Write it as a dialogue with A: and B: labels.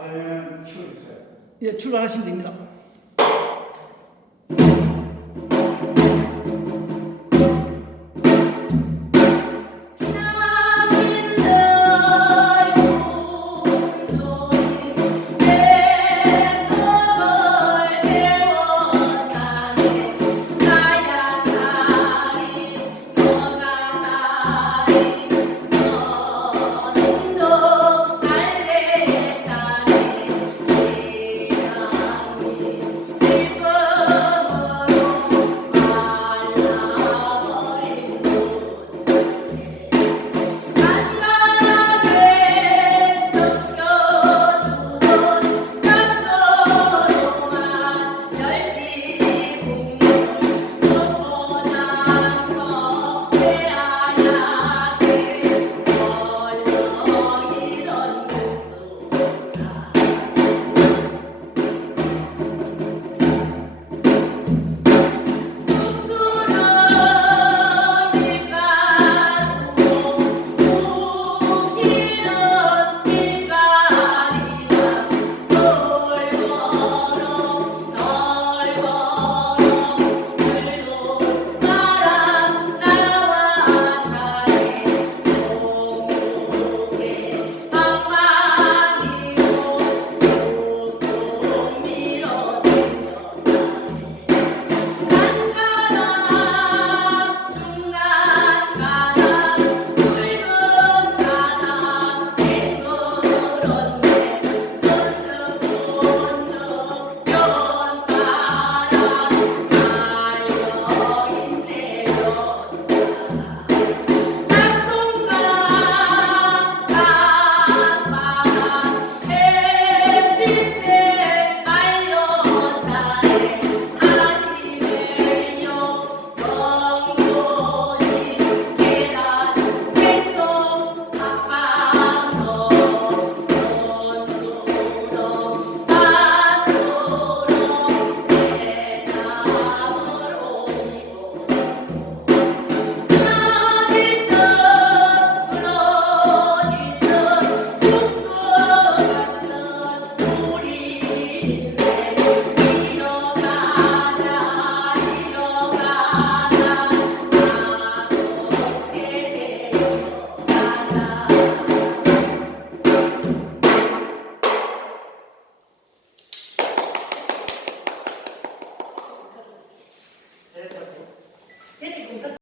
A: 되면 키워주세요.
B: 예, 출발하시면 됩니다.